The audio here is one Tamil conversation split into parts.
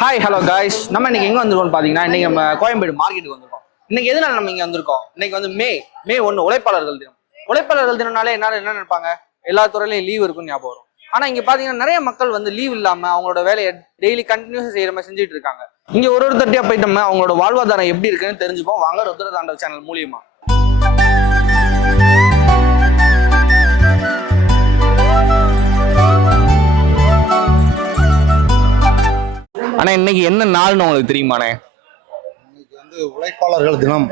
ஹாய் ஹலோ காய்ஸ் நம்ம இன்னைக்கு எங்க வந்திருக்கோம்னு பாத்தீங்கன்னா இன்னைக்கு நம்ம கோயம்பேடு மார்க்கெட்டுக்கு வந்திருக்கோம். இன்னைக்கு எதனால நம்ம இங்க வந்திருக்கோம்? இன்னைக்கு வந்து மே மே ஒன்று உழைப்பாளர்கள் தினம். உழைப்பாளர்கள் தினம்னாலே என்ன என்ன நினைப்பாங்க? எல்லா துறையிலையும் லீவ் இருக்கும்னு ஞாபகம் வரும். ஆனா இங்க பாத்தீங்கன்னா நிறைய மக்கள் வந்து லீவ் இல்லாம அவங்களோட வேலையை டெய்லி கண்டினியூஸா செய்யற மாதிரி செஞ்சுட்டு இருக்காங்க. இங்க ஒரு ஒரு தட்டியா போயிட்டு நம்ம அவங்களோட வாழ்வாதாரம் எப்படி இருக்குன்னு தெரிஞ்சுப்போம். வாங்க ருத்ர தாண்டவ் சேனல் மூலியமா. இன்னைக்கு என்ன நாள்னு உங்களுக்கு தெரியுமாண்ணே? இன்னைக்கு வந்து உழைப்பாளர்கள் தினம்.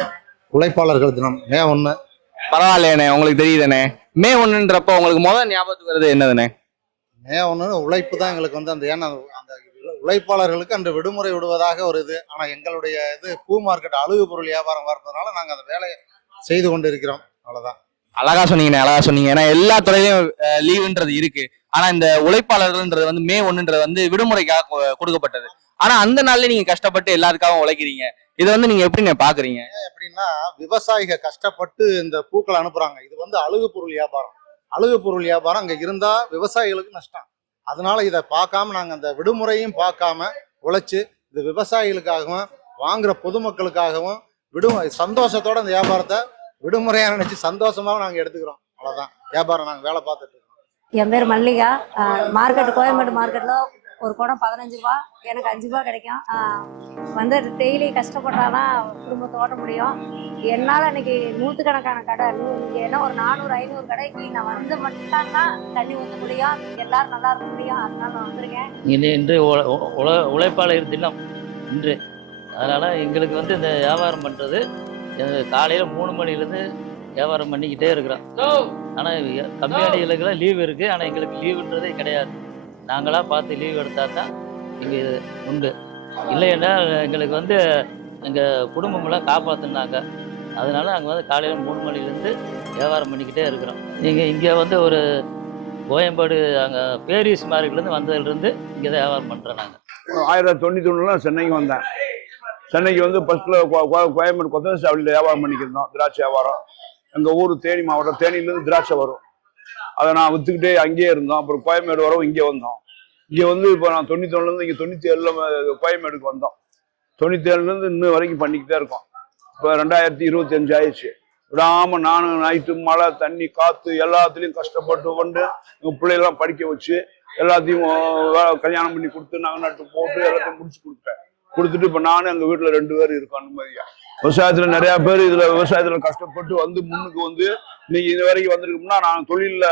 உழைப்பாளர்கள் தினம். மே ஒன்று பரவாயில்லையாண்ணே உங்களுக்கு தெரியுதானே மே ஒண்ணுன்றப்ப உங்களுக்கு முதல் ஞாபகத்துக்கு வருது என்னதுண்ணே? மே ஒன்று உழைப்பு தான் எங்களுக்கு வந்து அந்த ஏன்னா அந்த உழைப்பாளர்களுக்கு அன்று விடுமுறை விடுவதாக ஒரு இது. ஆனால் எங்களுடைய இது பூ மார்க்கெட் அழுகு பொருள் வியாபாரம் வரதுனால நாங்கள் அந்த வேலையை செய்து கொண்டு இருக்கிறோம் அவ்வளோதான் அழகா சொன்னீங்கண்ணே அழகா சொன்னீங்க. ஏன்னா எல்லா துறையிலும் லீவுன்றது இருக்கு. ஆனா இந்த உழைப்பாளர்கள்ன்றது வந்து மே ஒண்ணுன்றது வந்து விடுமுறைக்காக கொடுக்கப்பட்டது. ஆனா அந்த நாள்ல நீங்க கஷ்டப்பட்டு எல்லாருக்காகவும் உழைக்கிறீங்க. இதை வந்து நீங்க எப்படி பாக்குறீங்க? எப்படின்னா விவசாயிக கஷ்டப்பட்டு இந்த பூக்களை அனுப்புறாங்க. இது வந்து அழுகு பொருள் வியாபாரம். அழுகு பொருள் வியாபாரம் அங்கே இருந்தால் விவசாயிகளுக்கு நஷ்டம். அதனால இதை பார்க்காம நாங்கள் அந்த விடுமுறையும் பார்க்காம உழைச்சு இது விவசாயிகளுக்காகவும் வாங்குற பொதுமக்களுக்காகவும் விடுமு சந்தோஷத்தோட இந்த வியாபாரத்தை விடுமுறையாக நினைச்சு சந்தோஷமாவும் நாங்கள் எடுத்துக்கிறோம். அவ்வளோதான் வியாபாரம் நாங்கள் வேலை பார்த்துட்டு இருக்கோம். என் பேர் மல்லிகா. மார்க்கெட் கோயம்பேடு மார்க்கெட்டில் ஒரு குடம் பதினஞ்சு ரூபா எனக்கு அஞ்சு ரூபா கிடைக்கும். வந்து டெய்லி கஷ்டப்பட்டாதான் குடும்பத்தை ஓட்ட முடியும். என்னால் இன்னைக்கு நூற்றுக்கணக்கான கடை என்ன ஒரு நானூறு ஐநூறு கடைக்கு நான் வந்து மட்டும்தான் தண்ணி ஊற்ற முடியும். எல்லாரும் நல்லா இருக்க முடியும். அதனால நான் வந்திருக்கேன். இன்று இன்று உழ உழ உழைப்பாளர் தினம் இன்று. அதனால் எங்களுக்கு வந்து இந்த வியாபாரம் பண்ணுறது காலையில் மூணு மணிலேருந்து வியாபாரம் பண்ணிக்கிட்டே இருக்கிறோம். ஆனால் கம்பெனிகளுக்கெல்லாம் லீவ் இருக்குது ஆனால் எங்களுக்கு லீவுன்றதே கிடையாது. நாங்களாக பார்த்து லீவ் எடுத்தால் தான் இங்கே உண்டு. இல்லைன்னா எங்களுக்கு வந்து எங்கள் குடும்பமெல்லாம் காப்பாற்றினாங்க அதனால் நாங்கள் வந்து காலையில் மூணு மணிலேருந்து வியாபாரம் பண்ணிக்கிட்டே இருக்கிறோம். நீங்கள் இங்கே வந்து ஒரு கோயம்பாடு அங்கே பேரிஸ் மார்க்கெட்லேருந்து வந்ததுலேருந்து இங்கே தான் வியாபாரம் பண்ணுறோம் நாங்கள் ஆயிரத்தி தொண்ணூற்றி ஒன்றுலாம் சென்னைக்கு வந்தேன். சென்னைக்கு வந்து ஃபஸ்ட்டில் கோயம்பேடு கொத்தரசு சாவடியில் வியாபாரம் பண்ணிக்கிருந்தோம் திராட்சை வியாபாரம். எங்கள் ஊர் தேனி மாவட்டம் தேனியிலேருந்து திராட்சை வரும். அதை நான் விற்றுக்கிட்டே அங்கேயே இருந்தோம். அப்புறம் கோயம்பேடு வரவும் இங்கே வந்தோம். இங்கே வந்து இப்போ நான் தொண்ணூத்தி ஒன்றுலேருந்து இங்கே தொண்ணூற்றி ஏழில் கோயம்பேடுக்கு வந்தோம். தொண்ணூற்றி ஏழுலேருந்து இன்னும் வரைக்கும் பண்ணிக்கிட்டே இருக்கோம். இப்போ ரெண்டாயிரத்தி இருபத்தி அஞ்சு ஆயிடுச்சு. விடாமல் நானும் நைட்டு மழை தண்ணி காற்று எல்லாத்துலேயும் கஷ்டப்பட்டு கொண்டு எங்கள் பிள்ளைகள்லாம் படிக்க வச்சு எல்லாத்தையும் கல்யாணம் பண்ணி கொடுத்து நாங்கள் நட்டு போட்டு எல்லாத்தையும் முடிச்சு கொடுத்துட்டேன் கொடுத்துட்டு இப்போ நானும் எங்கள் வீட்டில் ரெண்டு பேர் இருக்கோம் நிம்மதியா. விவசாயத்தில் நிறையா பேர் இதில் விவசாயத்தில் கஷ்டப்பட்டு வந்து முன்னுக்கு வந்து இன்னைக்கு இது வரைக்கும் வந்திருக்கோம்னா நான் தொழிலில்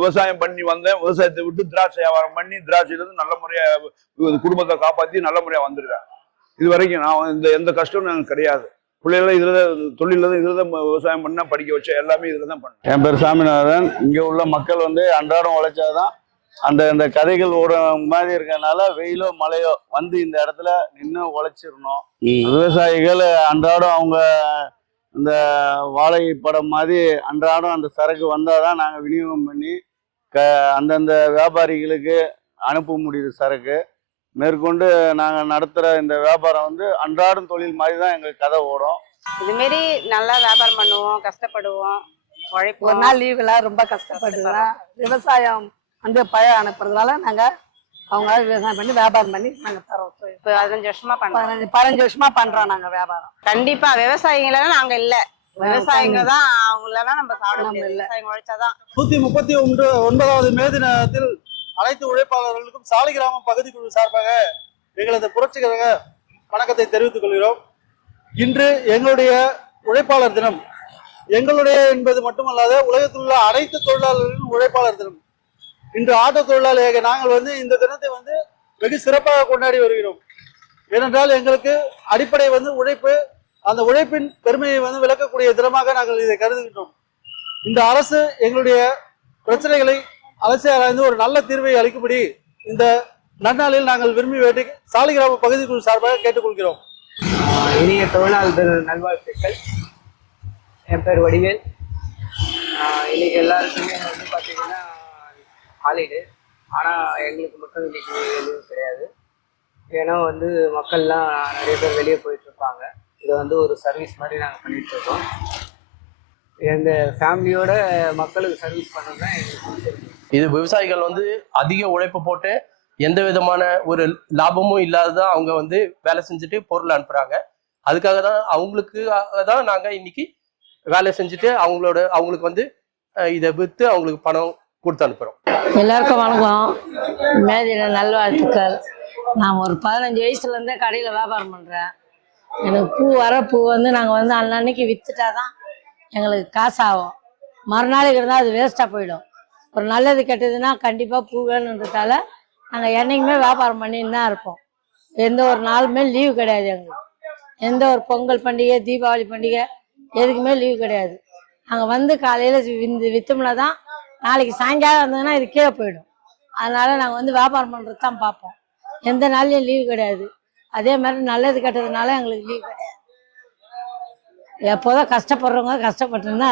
விவசாயம் பண்ணி வந்தேன். விவசாயத்தை விட்டு திராட்சை வியாபாரம் பண்ணி திராட்சையிலேருந்து நல்ல முறையாக குடும்பத்தை காப்பாற்றி நல்ல முறையாக வந்திருக்கேன். இது வரைக்கும் நான் இந்த எந்த கஷ்டமும் எனக்கு கிடையாது. பிள்ளைகளை இதில் தான் தொழிலில் தான் இதில் தான் விவசாயம் பண்ண படிக்க வச்ச எல்லாமே இதில் தான் பண்ணேன். என் பேர் சாமிநாதன். இங்கே உள்ள மக்கள் வந்து அன்றாடம் உழைச்சாதான் அந்த இந்த கதைகள் ஓட மாதிரி இருக்கறனால வெயிலோ மழையோ வந்து இந்த இடத்துல நின்று உழைச்சிடணும். விவசாயிகள் அன்றாடம் அவங்க இந்த வாழை படம் மாதிரி அன்றாடம் அந்த சரக்கு வந்தால் தான் நாங்கள் விநியோகம் பண்ணி க அந்தந்த வியாபாரிகளுக்கு அனுப்ப முடியுது சரக்கு. மேற்கொண்டு நாங்கள் நடத்துகிற இந்த வியாபாரம் வந்து அன்றாடம் தொழில் மாதிரி தான் எங்களுக்கு கதை ஓடும். இதுமாரி நல்லா வியாபாரம் பண்ணுவோம் கஷ்டப்படுவோம் ஒரு உழைப்போம் நாள் லீவுல ரொம்ப கஷ்டப்படுறோம். விவசாயம் வந்து பய அனுப்புறதுனால நாங்க அவங்க விவசாயம் பண்ணி வியாபாரம் பண்ணி நாங்க தரோம் இப்போ பதினஞ்சு வருஷமா பண்றோம். பதினஞ்சு பதினஞ்சு வருஷமா பண்றோம் நாங்க வியாபாரம். கண்டிப்பா விவசாயிங்களெல்லாம் நாங்க இல்ல. விவசாயிங்க தான் அவங்களெல்லாம் நம்ம சாப்பிட நம்ம முடியாது. விவசாயிங்க உழைச்சாதான். நூத்தி முப்பத்தி ஒன்று ஒன்பதாவது மே தினத்தில் அனைத்து உழைப்பாளர்களுக்கும் சாலிகிராமம் பகுதிக்குழு சார்பாக எங்களது புரட்சிகர வணக்கத்தை தெரிவித்துக் கொள்கிறோம். இன்று எங்களுடைய உழைப்பாளர் தினம். எங்களுடைய என்பது மட்டுமல்லாத உலகத்தில் உள்ள அனைத்து தொழிலாளர்களின் உழைப்பாளர் தினம். இன்று ஆட்டோ தொழிலாளியாக நாங்கள் வந்து இந்த தினத்தை வந்து வெகு சிறப்பாக கொண்டாடி வருகிறோம். ஏனென்றால் எங்களுக்கு அடிப்படை வந்து உழைப்பு அந்த உழைப்பின் பெருமையை வந்து விளக்கக்கூடிய தினமாக நாங்கள் இதை கருதுகின்றோம். இந்த அரசு எங்களுடைய பிரச்சனைகளை அலசி ஆராய்ந்து ஒரு நல்ல தீர்வை அளிக்கும்படி இந்த நன்னாளில் நாங்கள் விரும்பி வேண்டி சாலிகிராம பகுதிக்குழு சார்பாக கேட்டுக்கொள்கிறோம். இனிய தொழிலாளர் நல்வாழ்த்துக்கள். என் பேர் வடிவேல். இன்னைக்கு எல்லாருக்குமே வந்து பார்த்தீங்கன்னா ஹாலிடே ஆனால் எங்களுக்கு மட்டும் இன்னைக்கு லீவு கிடையாது. ஏன்னா வந்து மக்கள்லாம் நிறைய பேர் வெளியே போயிட்டுருப்பாங்க இதை வந்து ஒரு சர்வீஸ் மாதிரி நாங்கள் பண்ணிகிட்ருக்கோம் எங்கள் ஃபேமிலியோட மக்களுக்கு சர்வீஸ் பண்ணணும் தான் எங்களுக்கு இது விவசாயிகள் வந்து அதிக உழைப்பு போட்டு எந்த விதமான ஒரு லாபமும் இல்லாததான் அவங்க வந்து வேலை செஞ்சுட்டு பொருள் அனுப்புகிறாங்க அதுக்காக தான் அவங்களுக்கு தான் நாங்கள் இன்னைக்கு வேலை செஞ்சுட்டு அவங்களோட அவங்களுக்கு வந்து இதை விற்று அவங்களுக்கு பணம் கொடுத்து அனுப்புகிறோம் எல்லாருக்கும் வணக்கம். மேதின நல்வாழ்த்துக்கள் நான் ஒரு பதினஞ்சு வயசுலேருந்தே கடையில் வியாபாரம் பண்ணுறேன் எனக்கு பூ வர பூ வந்து நாங்கள் வந்து அன்னன்னைக்கு விற்றுட்டா தான் எங்களுக்கு காசு ஆகும் மறுநாளைக்கு இருந்தால் அது வேஸ்ட்டாக போயிடும். ஒரு நல்லது கெட்டதுன்னா கண்டிப்பாக பூ வேணுன்றதால நாங்கள் என்னைக்குமே வியாபாரம் பண்ணின்னு தான் இருப்போம். எந்த ஒரு நாளுமே லீவு கிடையாது எங்களுக்கு. எந்த ஒரு பொங்கல் பண்டிகை தீபாவளி பண்டிகை எதுக்குமே லீவு கிடையாது. நாங்கள் வந்து காலையில் விந்து விற்றோம்னா தான் நாளைக்கு சாயங்காலம் வந்ததுன்னா இது கீழே போயிடும். அதனால நாங்கள் வந்து வியாபாரம் பண்ணுறது தான் பார்ப்போம். எந்த நாள்லையும் லீவு கிடையாது. அதே மாதிரி நல்லது கெட்டதுனால எங்களுக்கு லீவு கிடையாது. எப்போதும் கஷ்டப்படுறவங்க கஷ்டப்பட்டுருந்தா